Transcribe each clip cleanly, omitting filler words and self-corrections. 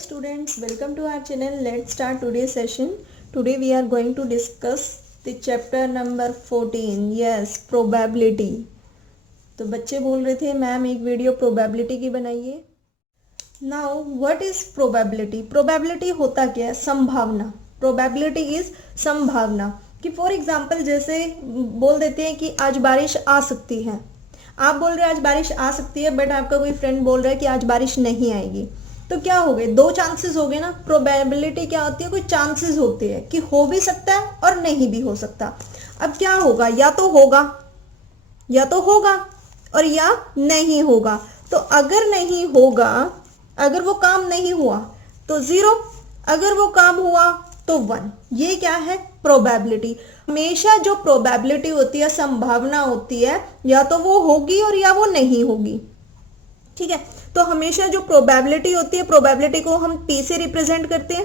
students, welcome to our channel. Let's start today's session. Today we are going to discuss the chapter number 14. Yes, probability. तो बच्चे बोल रहे थे ma'am एक video probability की बनाइए. Now what is probability? Probability होता क्या है? संभावना. प्रोबेबिलिटी इज संभावना. कि फॉर एग्जाम्पल जैसे बोल देते हैं कि आज बारिश आ सकती है. आप बोल रहे हैं आज बारिश आ सकती है, बट आपका कोई फ्रेंड बोल रहा है कि आज बारिश नहीं आएगी. तो क्या हो गए? दो चांसेस हो गए ना. प्रोबेबिलिटी क्या होती है? कोई चांसेस होते हैं कि हो भी सकता है और नहीं भी हो सकता. अब क्या होगा? या तो होगा और या नहीं होगा. तो अगर नहीं होगा, अगर वो काम नहीं हुआ तो 0, अगर वो काम हुआ तो 1. ये क्या है? प्रोबेबिलिटी. हमेशा जो प्रोबेबिलिटी होती है, संभावना होती है, या तो वो होगी और या वो नहीं होगी. ठीक है. तो हमेशा जो प्रोबेबिलिटी होती है, प्रोबेबिलिटी को हम P से रिप्रेजेंट करते हैं.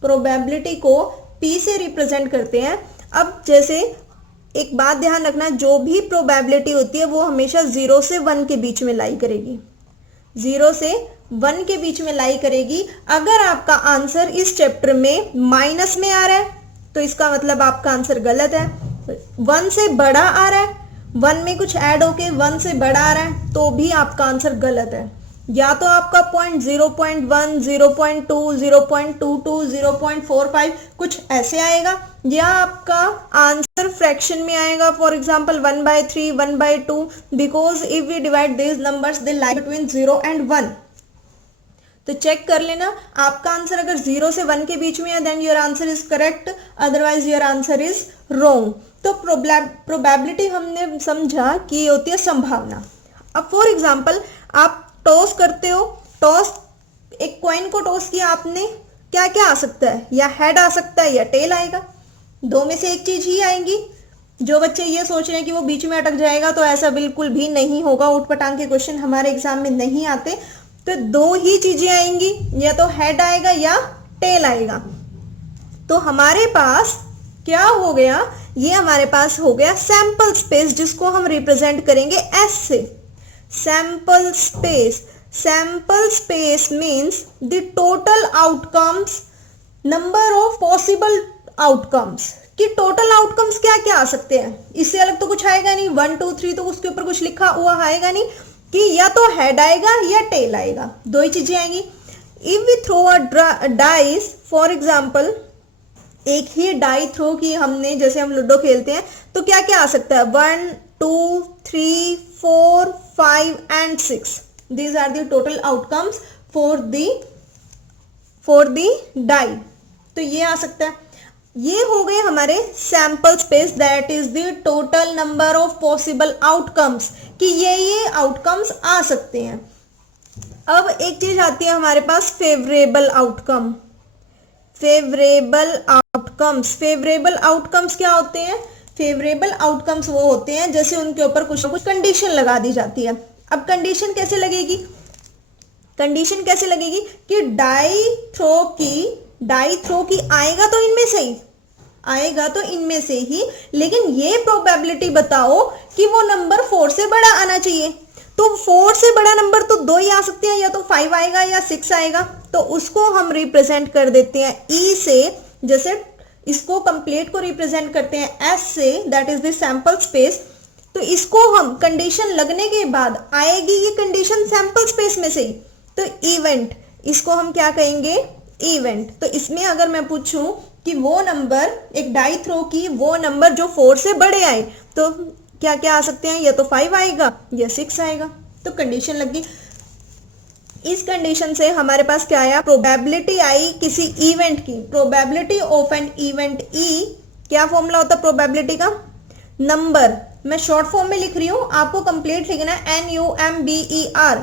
प्रोबेबिलिटी को P से रिप्रेजेंट करते हैं. अब जैसे एक बात ध्यान रखना, जो भी प्रोबेबिलिटी होती है वो हमेशा 0 से 1 के बीच में लाई करेगी. 0 से 1 के बीच में लाई करेगी. अगर आपका आंसर इस चैप्टर में माइनस में आ रहा है तो इसका मतलब आपका आंसर गलत है. 1 से बड़ा आ रहा है, 1 में कुछ ऐड होके 1 से बड़ा आ रहा है तो भी आपका आंसर गलत है. या तो आपका पॉइंट 0.1, 0.2, 0.22, 0.45 कुछ ऐसे आएगा, या आपका आंसर फ्रैक्शन में आएगा. For example 1/3, 1/2, because if we divide this numbers they lie between 0 and 1. तो चेक कर लेना, आपका आंसर अगर 0 से 1 के बीच में है then your answer is correct, otherwise your answer is wrong. तो प्रोबेबिलिटी हमने समझा कि ये होती है संभावना. अब फॉर एग्जाम्पल आप टॉस करते हो. टॉस, एक कॉइन को टॉस किया आपने, क्या क्या आ सकता है? या हेड आ सकता है या टेल आएगा. दो में से एक चीज ही आएगी. जो बच्चे ये सोच रहे हैं कि वो बीच में अटक जाएगा, तो ऐसा बिल्कुल भी नहीं होगा. उठपटांग के क्वेश्चन हमारे एग्जाम में नहीं आते. तो दो ही चीजें आएंगी, या तो हेड आएगा या टेल आएगा. तो हमारे पास क्या हो गया? ये हमारे पास हो गया सैंपल स्पेस, जिसको हम रिप्रेजेंट करेंगे एस से. Sample space. Sample space means the total outcomes, number of possible outcomes. कि टोटल आउटकम्स क्या क्या आ सकते हैं. इससे अलग तो कुछ आएगा नहीं. 1 2 3 तो उसके ऊपर कुछ लिखा हुआ आएगा नहीं कि या तो हेड आएगा या टेल आएगा. दो ही चीजें आएंगी. If we throw a dice, for example एक ही डाई थ्रो की हमने, जैसे हम लूडो खेलते हैं, तो क्या क्या आ सकता है? 1 2 3 4 5 and 6. These are the total outcomes for the die. तो ये आ सकता है. ये हो गए हमारे sample space, that is the total number of possible outcomes, कि ये आउटकम्स आ सकते हैं. अब एक चीज आती है हमारे पास, favourable outcome. Favourable outcomes. Favourable outcomes क्या होते हैं? फेवरेबल आउटकम्स वो होते हैं जैसे उनके ऊपर कुछ ना कुछ कंडीशन लगा दी जाती है. अब कंडीशन कैसे लगेगी? कंडीशन कैसे लगेगी कि डाई थ्रो की आएगा तो इनमें से ही आएगा, तो इनमें से ही, लेकिन ये प्रोबेबिलिटी बताओ कि वो नंबर 4 से बड़ा आना चाहिए. तो 4 से बड़ा नंबर तो 2 ही आ सकते हैं, या तो 5 आएगा या 6 आएगा. तो उसको हम रिप्रेजेंट कर देते हैं ई से. जैसे इसको कंप्लीट को रिप्रेजेंट करते हैं एस से, that is the sample space. तो इसको हम कंडीशन लगने के बाद आएगी ये कंडीशन सैंपल स्पेस में से ही, तो इवेंट. इसको हम क्या कहेंगे? इवेंट. तो इसमें अगर मैं पूछूं कि वो नंबर, एक डाई थ्रो की वो नंबर जो 4 से बड़े आए, तो क्या क्या आ सकते हैं? या तो 5 आएगा या 6 आएगा. तो कंडीशन लग गई. इस कंडीशन से हमारे पास क्या आया? प्रोबेबिलिटी आई किसी इवेंट की. प्रोबेबिलिटी ऑफ एन इवेंट ई. क्या फॉर्मूला होता है प्रोबेबिलिटी का? नंबर. मैं शॉर्ट फॉर्म में लिख रही हूं, आपको कंप्लीट लिखना है. NUMBER.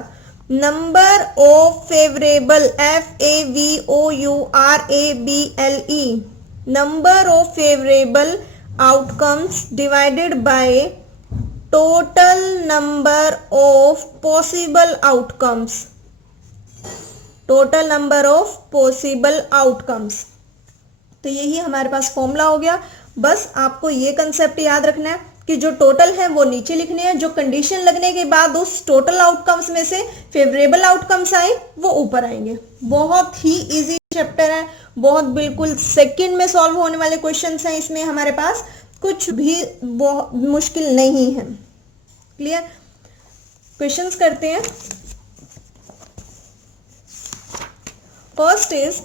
Number of favourable. FAVOURABLE. Number of favourable outcomes divided by total number of possible outcomes. Total number of possible outcomes. तो यही हमारे पास फॉर्मूला हो गया. बस आपको ये कंसेप्ट याद रखना है कि जो टोटल है वो नीचे लिखने हैं, जो कंडीशन लगने के बाद उस टोटल आउटकम्स में से फेवरेबल आउटकम्स आए वो ऊपर आएंगे। बहुत ही इजी चैप्टर है, बहुत बिल्कुल सेकंड में सॉल्व होने वाले क्वेश्चंस हैं इसमें, हमारे पास कुछ भी बहुत मुश्किल नहीं है। क्लियर? क्वेश्चंस करते हैं। First is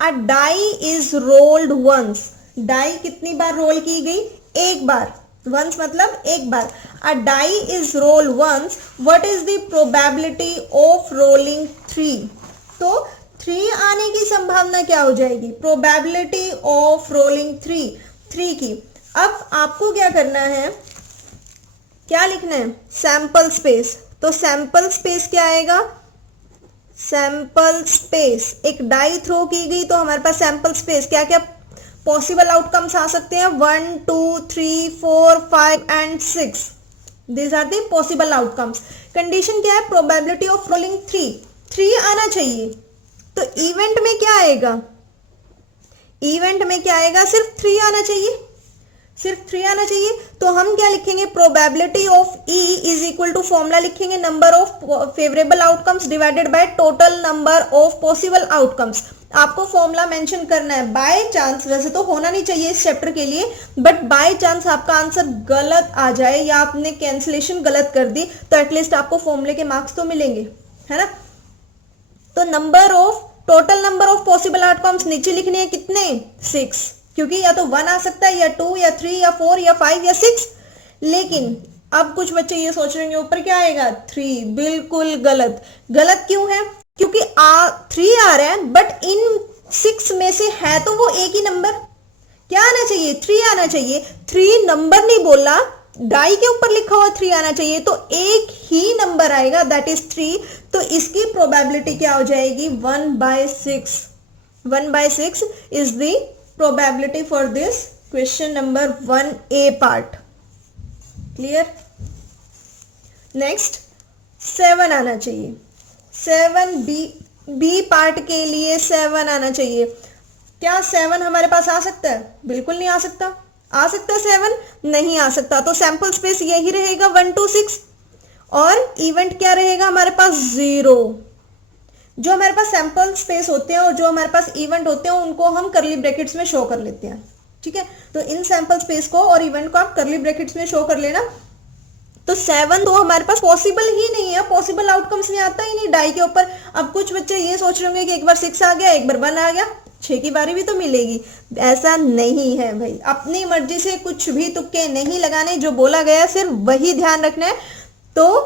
a die is rolled once. Die कितनी बार रोल की गई? एक बार। वंस मतलब एक बार। A die is roll once, what is the probability of rolling 3? तो 3 आने की संभावना क्या हो जाएगी? प्रोबेबिलिटी ऑफ रोलिंग 3 की। अब आपको क्या करना है, क्या लिखना है? Sample space. तो सैंपल स्पेस क्या आएगा? सैंपल स्पेस, एक डाई थ्रो की गई तो हमारे पास सैंपल स्पेस क्या क्या पॉसिबल आउटकम्स आ सकते हैं? 1 2 3 4 5 and 6। These are the possible outcomes. Condition क्या है? प्रोबेबिलिटी ऑफ रोलिंग 3 आना चाहिए। तो इवेंट में क्या आएगा? इवेंट में क्या आएगा? सिर्फ 3 आना चाहिए, सिर्फ 3 आना चाहिए। तो हम क्या लिखेंगे? Probability of E is equal to, formula लिखेंगे number of favourable outcomes divided by total number of possible outcomes. आपको फॉर्मूला मेंशन करना है। बाय चांस, वैसे तो होना नहीं चाहिए इस चैप्टर के लिए, बट बाय चांस आपका आंसर गलत आ जाए या आपने कैंसिलेशन गलत कर दी तो एटलीस्ट आपको फॉर्मूले के मार्क्स तो मिलेंगे, है ना? तो number of, total number of possible outcomes नीचे लिखने हैं कितने? 6, क्योंकि या तो 1 आ सकता है या 2 या 3 या 4 या 5 या 6। लेकिन अब कुछ बच्चे ये सोच रहे हैं ऊपर क्या आएगा? 3। बिल्कुल गलत। गलत क्यों है? क्योंकि 3 आ रहा है बट इन 6 में से है तो वो एक ही नंबर। क्या आना चाहिए? 3 आना चाहिए। 3 नंबर नहीं बोला, डाई के ऊपर लिखा हुआ 3 आना चाहिए, तो एक ही नंबर आएगा, दैट इज 3। तो इसकी प्रोबेबिलिटी क्या हो जाएगी? 1/6। 1/6 is the probability for this question number 1A part. Clear? Next 7 आना चाहिए। 7B पार्ट के लिए 7 आना चाहिए। क्या 7 हमारे पास आ सकता है? बिल्कुल नहीं आ सकता। आ सकता है 7? नहीं आ सकता। तो सैंपल स्पेस यही रहेगा 1 2 6 और इवेंट क्या रहेगा हमारे पास? 0। जो हमारे पास सैंपल स्पेस होते हैं और जो हमारे पास इवेंट होते हैं उनको हम करली ब्रैकेट्स में शो कर लेते हैं। ठीक है? तो इन सैंपल स्पेस को और इवेंट को आप करली ब्रैकेट्स में शो कर लेना। तो 7 तो हमारे पास पॉसिबल ही नहीं है, पॉसिबल आउटकम्स में आता ही नहीं डाई के ऊपर। अब कुछ बच्चे ये सोच रहे होंगे कि एक बार 6 आ गया, एक बार 1 आ गया, 6 की बारी भी तो मिलेगी। ऐसा नहीं है भाई, अपनी मर्जी से कुछ भी तुक्के नहीं लगाने, जो बोला गया सिर्फ वही ध्यान रखना है। तो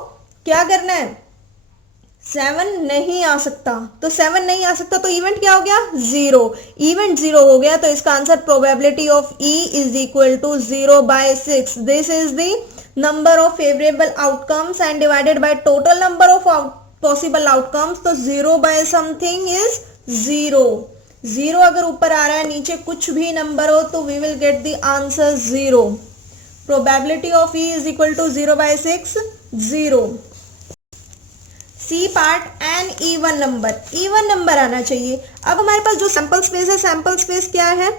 क्या करना है? 7 नहीं आ सकता। तो 7 नहीं आ सकता तो इवेंट क्या हो गया? 0। इवेंट 0 हो गया तो इसका answer probability of E is equal to 0/6। This is the number of favourable outcomes and divided by total number of possible outcomes. तो 0/something इज 0। 0 अगर ऊपर आ रहा है, नीचे कुछ भी नंबर हो तो we will get the answer 0। Probability of E is equal to 0/6, 0। C part an even number. Even number आना चाहिए। अब हमारे पास जो सैंपल स्पेस है, सैंपल स्पेस क्या है?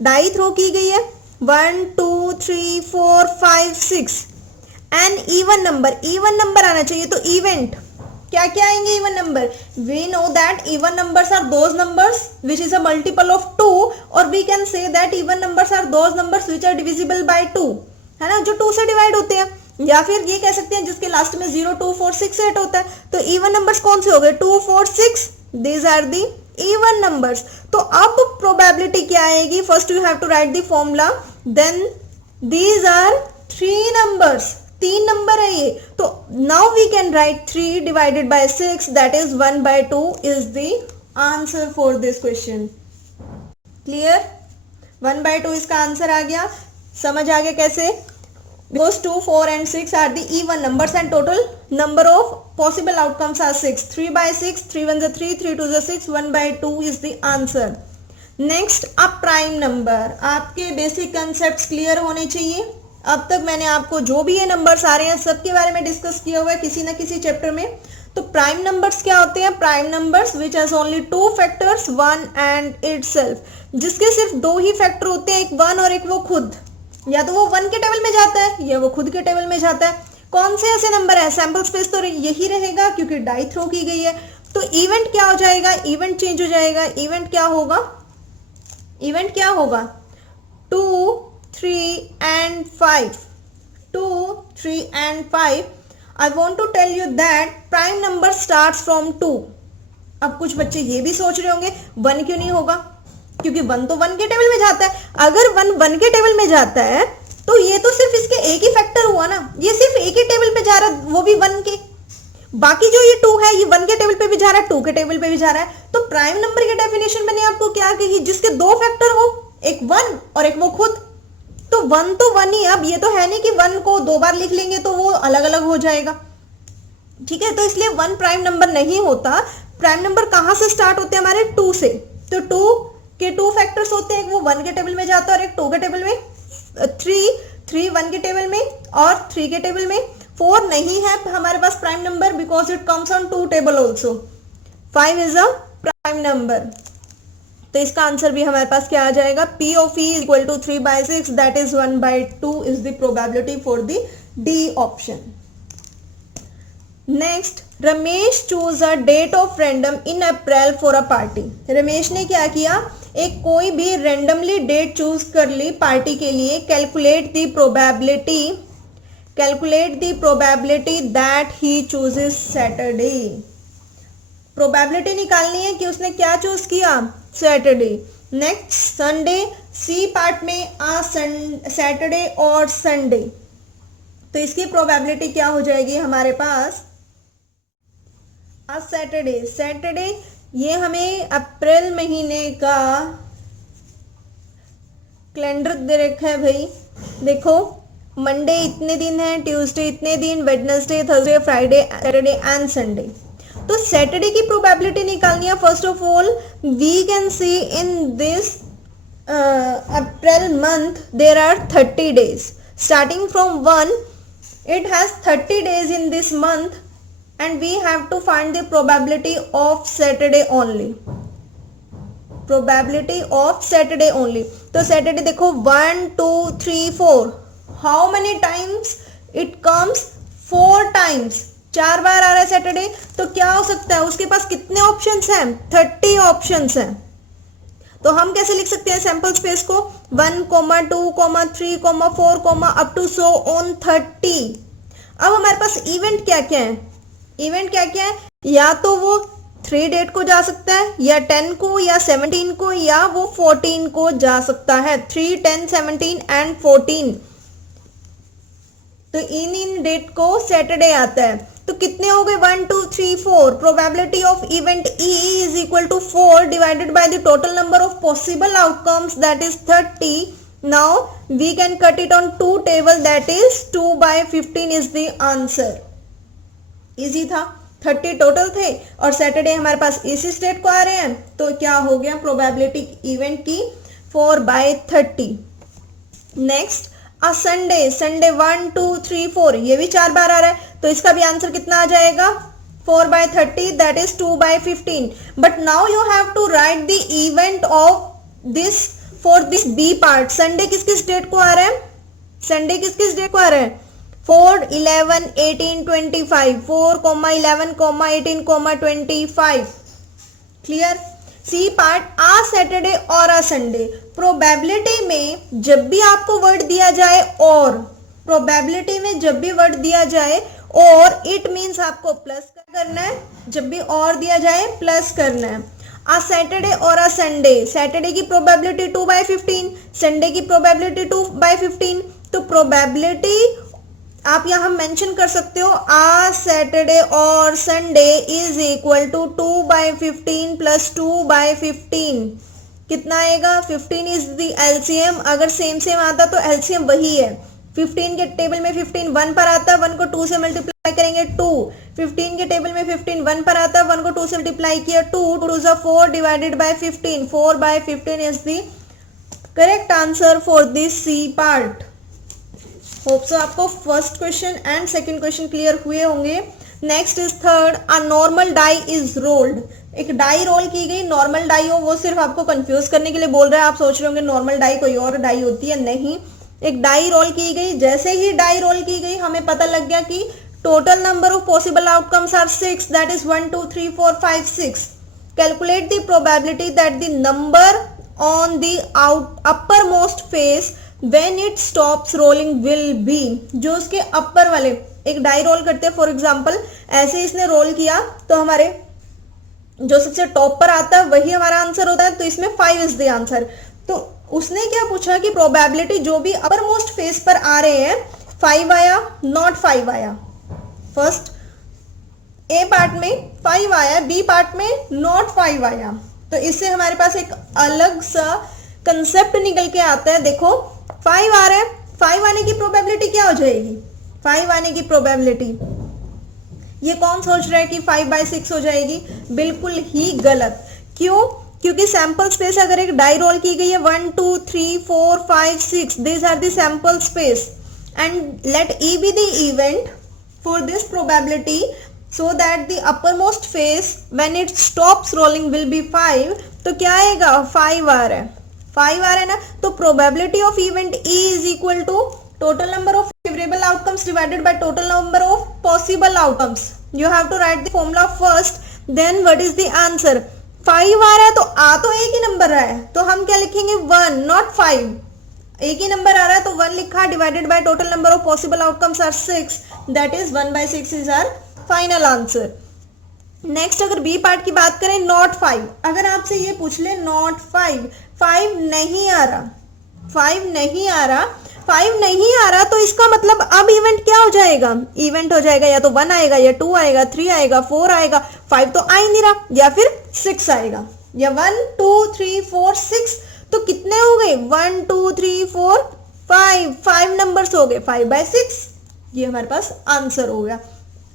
डाई थ्रो की गई है 1 2 3 4 5 6 an even number. Even number आना चाहिए। तो इवेंट क्या क्या आएंगे? Even number. We know that even numbers are those numbers which is a multiple of 2 और we can say that even numbers are those numbers which are divisible by 2, है ना, जो 2 से डिवाइड होते हैं। या फिर ये कह सकते हैं जिसके लास्ट में 0 2 4 6 8 होता है। तो इवन नंबर्स कौन से हो गए? 2 4 6, these are the even numbers. तो अब प्रोबेबिलिटी क्या आएगी? First you have to write the formula, then these are 3 numbers. 3 number है ये। तो now we can write 3 divided by 6, that is 1/2 is the answer for this question. Clear? 1/2 इसका answer आ गया। समझ आ गया कैसे? Because 2, 4 and 6 are the even numbers and total number of possible outcomes are 6. 3/6, 3 1s are 3, 3 2s are 6, 1/2 is the answer. Next, a prime number. आपके basic concept clear होने चाहिए। अब तक मैंने आपको जो भी ये नंबर्स आ रहे हैं सबके बारे में डिस्कस किया हुआ है किसी ना किसी चैप्टर में। तो प्राइम नंबर्स क्या होते हैं? Prime numbers which has only 2 factors 1 and itself, जिसके सिर्फ 2 ही फैक्टर होते हैं, एक 1 और एक वो खुद। या तो वो 1 के टेबल में जाता है या वो खुद के टेबल में जाता है। कौन से ऐसे नंबर है, सैंपल स्पेस तो यही रहेगा क्योंकि डाई थ्रो की गई है। तो इवेंट क्या हो जाएगा, इवेंट चेंज हो जाएगा। इवेंट क्या होगा, इवेंट क्या होगा 2, 3 and 5, 2, 3 and 5। I want to tell you that prime number starts from 2। अब कुछ बच्चे ये भी सोच रहे होंगे 1 क्यों नहीं होगा, क्योंकि 1 तो 1 के टेबल में जाता है। अगर 1 के टेबल में जाता है तो ये तो सिर्फ इसके एक ही फैक्टर हुआ ना, ये सिर्फ एक ही टेबल पे जा रहा है, वो भी 1 के। बाकी जो ये 2 है ये 1 के टेबल पे भी जा रहा है, 2 के टेबल पे भी जा रहा है। तो प्राइम नंबर की डेफिनेशन मैंने आपको क्या कही, जिसके 2 फैक्टर हो, एक 1 और एक वो खुद। तो 1 तो 1 ही। अब ये तो है नहीं कि 1 को 2 बार लिख लेंगे तो वो अलग अलग हो जाएगा, ठीक है। तो इसलिए 1 प्राइम नंबर नहीं होता। प्राइम नंबर कहां से स्टार्ट होते हैं, हमारे 2 से। तो 2 के 2 फैक्टर्स होते हैं, एक वो 1 के टेबल में जाता है और एक 2 के टेबल में। 3 1 के टेबल में और 3 के टेबल में। 4 नहीं है हमारे पास prime number because it comes on 2 table also. 5 is a prime number. तो इसका आंसर भी हमारे पास क्या आ जाएगा, P of E equal to 3/6, that is 1/2 is the probability for the D option. Next, Ramesh choose a date of random in April for a party. Ramesh ने क्या किया, एक कोई भी रैंडमली डेट चूज कर ली पार्टी के लिए। Calculate the probability that he chooses Saturday. Probability निकालनी है कि उसने क्या चूज किया, Saturday. Next, Sunday, C part में सैटरडे और संडे। तो इसकी प्रोबेबिलिटी क्या हो जाएगी हमारे पास, सैटरडे। ये हमें अप्रैल महीने का कैलेंडर दे रखा है भाई। देखो, मंडे इतने दिन है, ट्यूसडे इतने दिन, Wednesday, Thursday, Friday, Saturday and Sunday. तो सैटरडे की प्रोबेबिलिटी निकालनी है। First of all we can see in this April month there are 30 days। Starting from 1 it has 30 days in this month and we have to find the probability of Saturday only। probability of Saturday only। तो Saturday देखो 1 2 3 4, how many times it comes, 4 times, 4 बार आ रहा है Saturday. तो क्या हो सकता है, उसके पास कितने ऑप्शंस हैं, 30 ऑप्शंस हैं। तो हम कैसे लिख सकते हैं सैंपल स्पेस को, 1, 2, 3, 4, अप टू सो ऑन 30। अब हमारे पास इवेंट क्या क्या है, इवेंट क्या क्या है, या तो वो 3 डेट को जा सकता है, या 10 को, या 17 को, या वो 14 को जा सकता है। 3, 10, 17 एंड 14। तो इन डेट को सैटरडे आता है। तो कितने हो गए, 1 2 3 4। Probability of event E is equal to 4 divided by the total number of possible outcomes that is 30। Now we can cut it on 2 table, that is 2/15 is the answer। Easy था, 30 total थे और Saturday हमारे पास इसी state को आ रहे हैं। तो क्या हो गया प्रोबेबिलिटी इवेंट की, 4/30। नेक्स्ट, संडे 1 2 3 4, ये भी 4 बार आ रहा है। तो इसका भी आंसर कितना आ जाएगा, 4/30, that is 2/15। But now you have to write the event of this for this B part. Sunday किस किस डेट को आ रहा है, संडे किस किस डेट को आ रहा है, 4 11 18 25, 4 11 18 25। क्लियर। सी पार्ट, आ सैटरडे और आ संडे। प्रोबेबिलिटी में जब भी आपको वर्ड दिया जाए और, प्रोबेबिलिटी में जब भी वर्ड दिया जाए और, इट मीन्स आपको प्लस करना है। जब भी और दिया जाए प्लस करना है। आ सैटरडे और आ संडे, सैटरडे की प्रोबेबिलिटी 2/15, संडे की प्रोबेबिलिटी 2/15। तो प्रोबेबिलिटी आप यहां मेंशन कर सकते हो, आ सैटरडे और Sunday is equal to 2/15 plus 2/15। कितना आएगा, 15 इज द एलसीएम। अगर सेम सेम आता तो एलसीएम वही है। 15 के टेबल में 15 1 पर आता है, 1 को 2 से मल्टीप्लाई करेंगे 2। 15 के टेबल में 15 1 पर आता है, 1 को 2 से मल्टीप्लाई किया 2, 2 is 4 divided by 15, 4/15 is the correct answer for this C part. Hope so आपको first question and second question clear हुए होंगे। Next is third, a normal die is rolled. एक डाई रोल की गई, नॉर्मल डाई हो, वो सिर्फ आपको कंफ्यूज करने के लिए बोल रहा है। आप सोच रहे होंगे नॉर्मल डाई कोई और डाई होती है, नहीं। एक डाई रोल की गई, जैसे ही डाई रोल की गई हमें पता लग गया कि total number of possible outcomes are 6, that is 1 2 3 4 5 6. Calculate the probability that the number on the uppermost face when it stops rolling will be. जो उसके अपर वाले, एक डाई रोल करते हैं फॉर एग्जाम्पल, ऐसे इसने रोल किया तो हमारे जो सबसे टॉप पर आता है वही हमारा आंसर होता है, तो इसमें 5 इज द आंसर. तो उसने क्या पूछा कि प्रोबेबिलिटी जो भी अपर मोस्ट फेस पर आ रहे हैं, 5 आया, नॉट 5 आया. फर्स्ट ए पार्ट में 5 आया, बी पार्ट में नॉट 5 आया. तो इससे हमारे पास एक अलग सा कंसेप्ट निकल के आता है. देखो 5 आ रहा है, 5 आने की प्रोबेबिलिटी क्या हो जाएगी? 5 आने की प्रोबेबिलिटी, ये कौन सोच रहा है कि 5/6 हो जाएगी? बिल्कुल ही गलत. क्यों? क्योंकि सैंपल स्पेस अगर एक डाई रोल की गई है 1 2 3 4 5 6, these are the sample space and let E be the event for this probability so that the uppermost face when it stops rolling will be 5. तो क्या आएगा? 5 आ रहा है, 5 आ रहा है ना. तो probability of event E is equal to total number of favorable outcomes divided by total number of possible outcomes. You have to write the formula first, then what is the answer? 5 आ रहा है तो आ तो एक ही number रहा है, तो हम क्या लिखेंगे? 1 नॉट 5. एक ही नंबर आ रहा है तो 1 लिखा, divided by total number of possible outcomes are 6, that is 1/6 is our final answer. Next अगर बी पार्ट की बात करें, नॉट 5. अगर आपसे ये पूछ ले नॉट 5, 5 नहीं आ रहा, 5 नहीं आ रहा, 5 नहीं आ रहा, तो इसका मतलब अब इवेंट क्या हो जाएगा? इवेंट हो जाएगा या तो 1 आएगा या 2 आएगा, 3 आएगा, 4 आएगा, 5 तो आ ही नहीं रहा, या फिर 6 आएगा, या 1 2 3 4 6. तो कितने हो गए? 1 2 3 4 5 नंबर्स हो गए, 5/6. ये हमारे पास आंसर हो गया.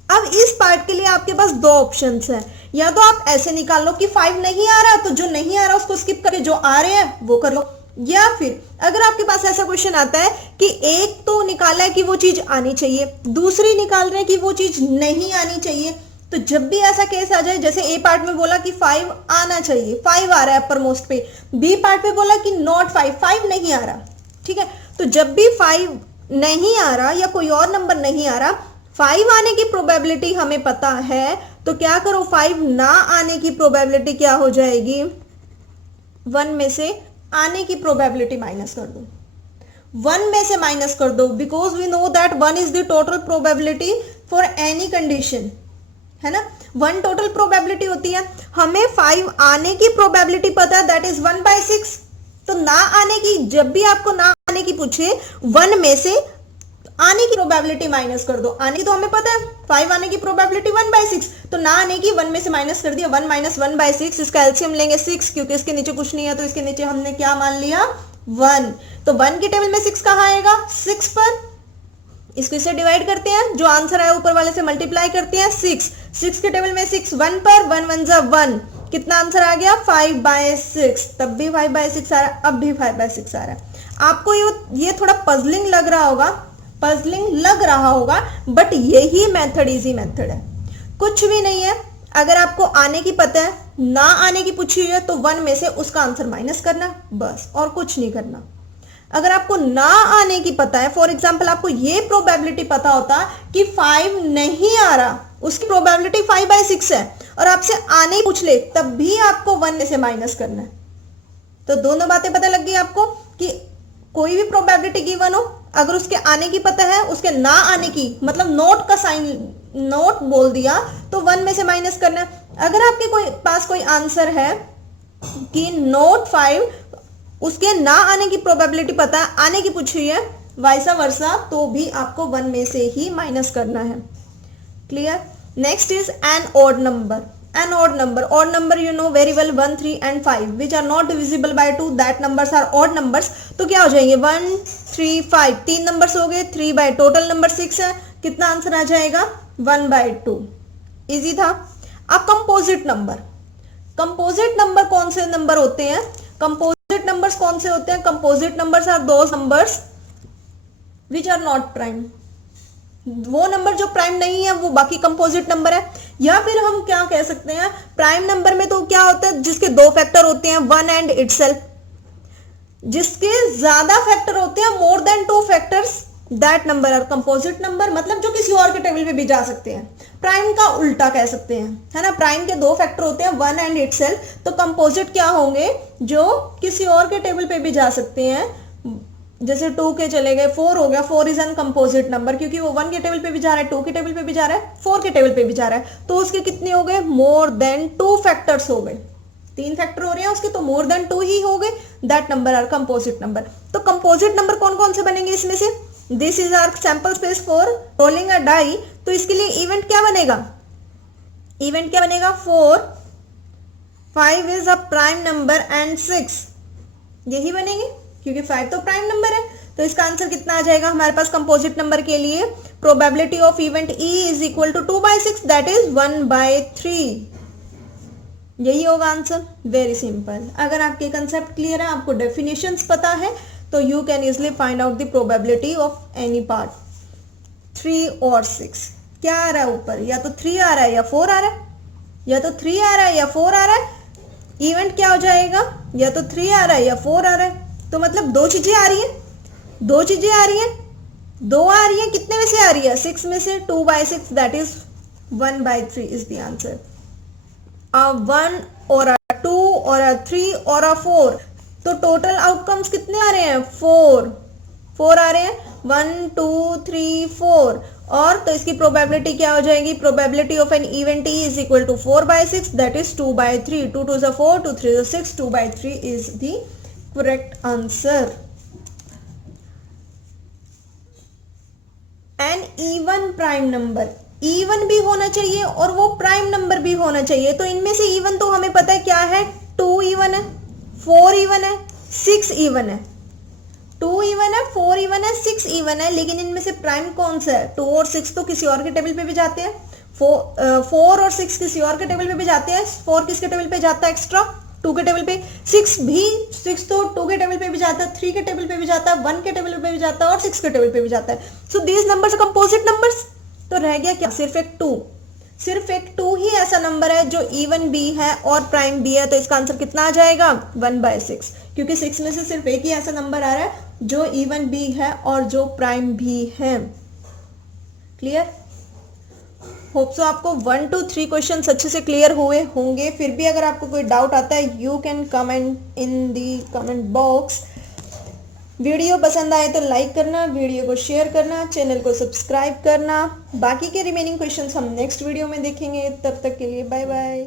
अब इस पार्ट के लिए आपके पास दो ऑप्शंस हैं. या तो आप ऐसे निकाल लो कि 5 नहीं आ रहा, तो जो नहीं आ रहा उसको स्किप करके जो आ रहे हैं वो कर लो. या फिर अगर आपके पास ऐसा क्वेश्चन आता है कि एक तो निकाला है कि वो चीज आनी चाहिए, दूसरी निकाल रहे हैं कि वो चीज नहीं आनी चाहिए, तो जब भी ऐसा केस आ जाए, जैसे ए पार्ट में बोला कि 5 आना चाहिए, 5 आ रहा है अपर मोस्ट पे, बी पार्ट में बोला कि नॉट 5, 5 नहीं आ रहा, ठीक है. तो जब भी 5 नहीं आ रहा या कोई और नंबर नहीं आ रहा, 5 आने की प्रोबेबिलिटी हमें पता है, तो क्या करो? 5 ना आने की प्रोबेबिलिटी क्या हो जाएगी? 1 में से आने की प्रोबेबिलिटी माइनस कर दो, 1 में से माइनस कर दो, because we know that 1 is the total probability for any condition, है ना. 1 टोटल प्रोबेबिलिटी होती है. हमें 5 आने की प्रोबेबिलिटी पता है, दैट इज 1/6. तो ना आने की, जब भी आपको ना आने की पूछे, 1 में से आने की प्रोबेबिलिटी माइनस कर दो. आने की तो हमें पता है, 5 आने की प्रोबेबिलिटी 1/6, तो ना आने की 1 में से माइनस कर दिया, 1 - 1/6. इसका एलसीएम लेंगे 6, क्योंकि इसके नीचे कुछ नहीं है, तो इसके नीचे हमने क्या मान लिया? 1. तो 1 की टेबल में 6 कहाँ आएगा? 6 पर. इसको इससे डिवाइड करते हैं, जो आंसर आया ऊपर वाले से मल्टीप्लाई करते हैं. 6 के टेबल में 6 1 पर, 1 1 जा 1, कितना आंसर आ गया? 5/6. तब भी 5/6 आ रहा है, अब भी 5/6 आ रहा है. आपको ये थोड़ा पजलिंग लग रहा होगा, बट यही मेथड इजी मेथड है, कुछ भी नहीं है. अगर आपको आने की पता है, ना आने की पूछी है, तो 1 में से उसका आंसर माइनस करना, बस, और कुछ नहीं करना. अगर आपको ना आने की पता है, फॉर एग्जाम्पल आपको ये प्रोबेबिलिटी पता होता कि 5 नहीं आ रहा, उसकी प्रोबेबिलिटी 5/6 है, और आपसे आने ही पूछ ले, तब भी आपको 1 में से माइनस करना है. तो दोनों बातें पता लग गई आपको कि कोई भी प्रोबेबिलिटी गिवन हो, अगर उसके आने की पता है, उसके ना आने की, मतलब नोट का साइन, नोट बोल दिया, तो 1 में से माइनस करना है. अगर आपके पास कोई आंसर है कि नोट 5, उसके ना आने की प्रोबेबिलिटी पता है, आने की पूछी है, वाइसा वर्सा, तो भी आपको 1 में से ही माइनस करना है. Clear. Next is an odd number. An odd number you know very well, 1 3 and 5 which are not divisible by 2, that numbers are odd numbers. तो क्या हो जाएंगे? 1 3 5, 3 नंबर्स हो गए, 3 बाय टोटल नंबर 6 है, कितना आंसर आ जाएगा? 1/2. इजी था. अब कंपोजिट नंबर कौन से नंबर होते हैं? कंपोजिट नंबर्स कौन से होते हैं? Composite numbers are those numbers which are not prime. वो नंबर जो प्राइम नहीं है वो बाकी कंपोजिट नंबर है. या फिर हम क्या कह सकते हैं, प्राइम नंबर में तो क्या होता है, जिसके 2 फैक्टर होते हैं, 1 एंड इटसेल्फ. जिसके ज्यादा फैक्टर होते हैं, more than 2 factors, that number are composite number, मतलब जो किसी और के टेबल पे भी जा सकते हैं। प्राइम का उल्टा कह सकते हैं, है ना। प्राइम के 2 फैक्टर होते हैं, 1 एंड इटसेल्फ, तो कंपोजिट क्या होंगे, जो किसी और के टेबल पे भी जा सकते हैं। जैसे 2 के चले गए, 4 हो गया, 4 इज एन कंपोजिट नंबर, क्योंकि वो 1 के टेबल पे भी जा रहा है, 2 के टेबल पे भी जा रहा है, 4 के टेबल पे भी जा रहा है, तो उसके कितने हो गए, मोर देन 2 फैक्टर्स हो गए। 3 फैक्टर हो रहे हैं उसके, तो मोर देन 2 ही हो गए, that number are composite number. तो कंपोजिट नंबर कौन कौन से बनेंगे इसमें से, this is our sample space for rolling a die, तो इसके लिए इवेंट क्या बनेगा, इवेंट क्या बनेगा, 4, 5 is a prime number and 6, यही बनेंगे, क्योंकि 5 तो प्राइम नंबर है। तो इसका आंसर कितना आ जाएगा हमारे पास कंपोजिट नंबर के लिए, probability of event E is equal to 2/6, that is 1/3, यही होगा आंसर। Very simple. अगर आपके कंसेप्ट क्लियर है, आपको डेफिनेशंस पता है, तो you can easily find out the probability of any part, 3 और 6। क्या आ रहा है ऊपर, या तो 3 आ रहा है या 4 आ रहा है, या तो 3 आ रहा है या 4 आ रहा है, इवेंट क्या हो जाएगा, या तो 3 आ रहा है या 4 आ रहा है, तो मतलब 2 चीजें आ रही हैं, 2 चीजें आ रही हैं, 2 आ रही है, कितने में से आ रही है, 6 में से, 2/6, that is 1/3 is the answer. a 1 और a 2 और a 3 और a 4, तो टोटल आउटकम्स कितने आ रहे हैं, 4 आ रहे हैं, 1 2 3 4, और तो इसकी प्रोबेबिलिटी क्या हो जाएगी, probability of an event E is equal to 4/6, that is 2/3, 2 2 is 4, 2 3 is 6, 2/3 is the correct answer. An even prime number, even भी होना चाहिए और वो प्राइम नंबर भी होना चाहिए, तो इनमें से इवन तो हमें पता है क्या है, 2 इवन है, 4 इवन है, 6 इवन है, 2 इवन है, 4 इवन है, 6 इवन है, लेकिन इनमें से प्राइम कौन सा है, 2 और 6 तो किसी और के टेबल पे भी जाते हैं, 4 और 6 किसी और के टेबल पे भी जाते हैं, 4 किसके टेबल पे जाता है एक्स्ट्रा, 2 के टेबल पे, 6 तो 2 के टेबल पे भी जाता है, 3 के टेबल पे भी जाता है, 1 के टेबल पे भी जाता है और 6 के टेबल पे भी जाता है। So these numbers are composite numbers. तो रह गया क्या, सिर्फ एक 2, सिर्फ एक 2 ही ऐसा नंबर है जो इवन भी है और प्राइम भी है, तो इसका आंसर कितना आ जाएगा, 1/6, क्योंकि 6 में से सिर्फ एक ही ऐसा नंबर आ रहा है जो इवन भी है और जो प्राइम भी है। क्लियर, होप सो आपको 1 to 3 क्वेश्चन अच्छे से क्लियर हुए होंगे। फिर भी अगर आपको कोई डाउट आता है, you can comment in the comment box. Video पसंद आए तो लाइक करना, वीडियो को शेयर करना, चैनल को सब्सक्राइब करना। बाकी के रिमेनिंग क्वेश्चंस हम नेक्स्ट वीडियो में देखेंगे। तब तक के लिए बाय बाय।